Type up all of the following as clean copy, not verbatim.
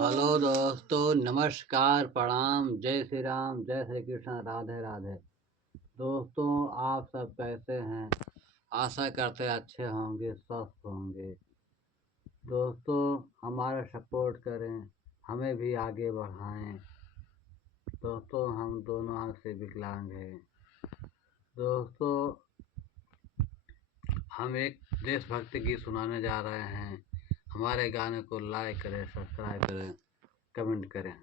Hello दोस्तों, नमस्कार, प्रणाम, जय श्री राम, जय श्री कृष्ण, राधे राधे। दोस्तों, आप सब कैसे हैं? आशा करते अच्छे होंगे, स्वस्थ होंगे। दोस्तों, हमारा सपोर्ट करें, हमें भी आगे बढ़ाएं। दोस्तों, हम दोनों आँख से विकलांग हैं। दोस्तों, हम एक देशभक्ति गीत सुनाने जा रहे हैं। हमारे गाने को लाइक करें, सब्सक्राइब करें, कमेंट करें।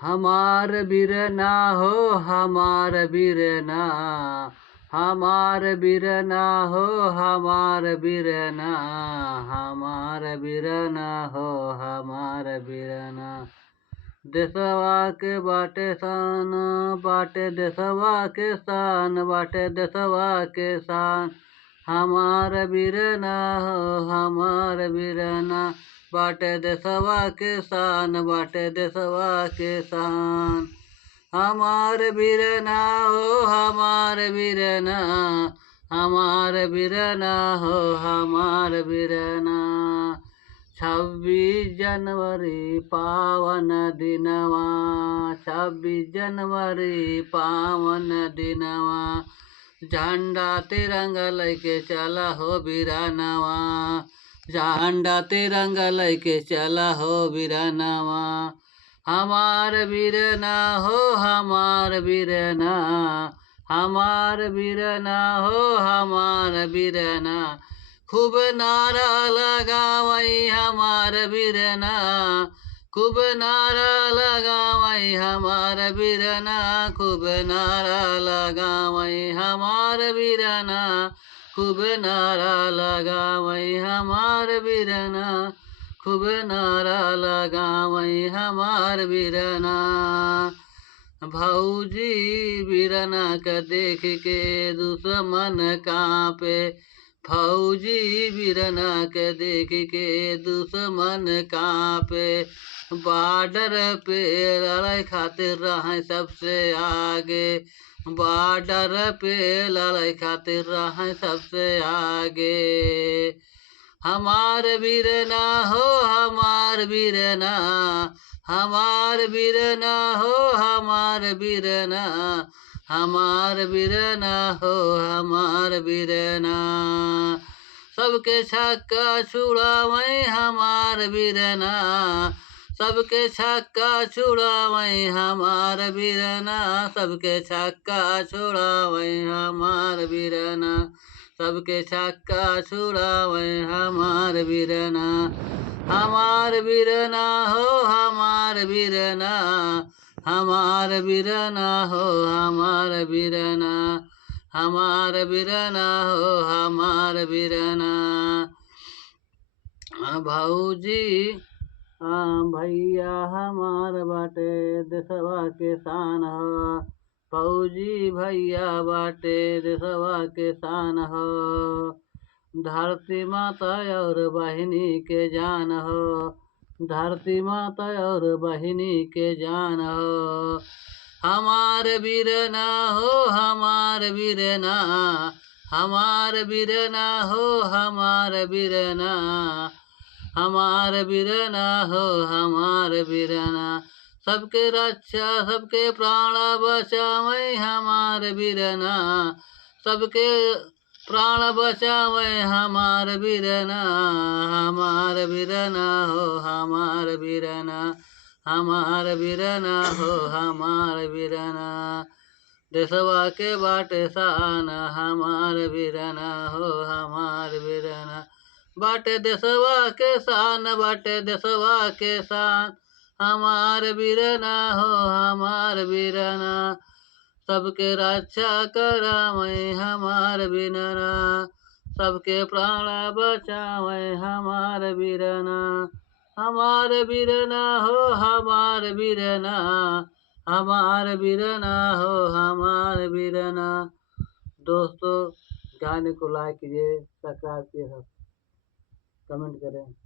हमार बीरना हो, हमार बीरना, हमार बीरना हो, हमार बीरना, हमार बीरना हो, हमार बीरना। देशवा के बाटे शान, बाटे देशवा के शान, बाटे देशवा के शान। हमार बीरना हो, हमार बीरना, बाटे देशवा के शान, बाटे देशवा के शान। हमार बीरना हो, हमार बीरना, हमार बीरना हो, हमार बीरना। 26 जनवरी पावन दिनवा, 26 जनवरी पावन दिनवा। झंडा तिरंगा लेके चला हो बीरानवा, झंडा तिरंगा लेके चला हो बीरानवा। हमार बीरना हो, हमार बीरना, हमार बीरना हो, हमार बीरना। खूब नारा लगावई हमार बीरना, खूब नारा लगावई हमार बीरना, खूब नारा लगावई हमार बीरना, खूब नारा लगावई हमार बीरना, खूब नारा लगावई हमार बीरना। भौजी बीरना का देख के दुश्मन कांपे, फौजी बीरना के देख के दुश्मन कांपे। बॉर्डर पे लड़ाई खातिर रहे सबसे आगे, बॉर्डर पे लड़ाई खातिर रहे सबसे आगे। हमार बीरना हो, हमार बीरना, हमार बीरना हो, हमार बीरना, हमार बीरना हो, हमार बीरना। सबके छक्का छुड़ावई हमार बीरना, सबके छक्का छुड़ावई हमार बीरना, सबके छक्का छुड़ावई हमार बीरना, सबके छक्का छुड़ावई हमार बीरना। हमार बीरना हो, हमार बीरना, हमार बीरना हो, हमार बीरना, हमार बीरना हो, हमार बीरना। भौजी भैया हमार बाटे देशवा के शान हो, फौजी भैया बाटे देशवा के शान हो। धरती माता और बहिनी के जान हो, धरती माता और बहिनी के जान हो। हमार बीरना हो, हमार बीरना, हमार बीरना हो, हमार बीरना, हमार बीरना हो, हमार बीरना। सबके रक्षा सबके प्राण बचावई हमार बीरना, सबके प्राण बचावई हमार बीरना, हमार बीरना हो, हमार बीरना, हमार बीरना हो, हमार बीरना। देशवा के बाटे शान हमार बीरना हो, हमार बीरना। बाटे देशवा के शान, बाटे देशवा के शान। हमार बीरना हो, हमार बीरना। सबके रक्षा करावई हमार बीरना, सबके प्राण बचावई हमार बीरना। हमार बीरना हो, हमार बीरना, हमार बीरना हो, हमार बीरना। दोस्तों, गाने को लाइक कीजिए, सब्सक्राइब कीजिए, कमेंट करें।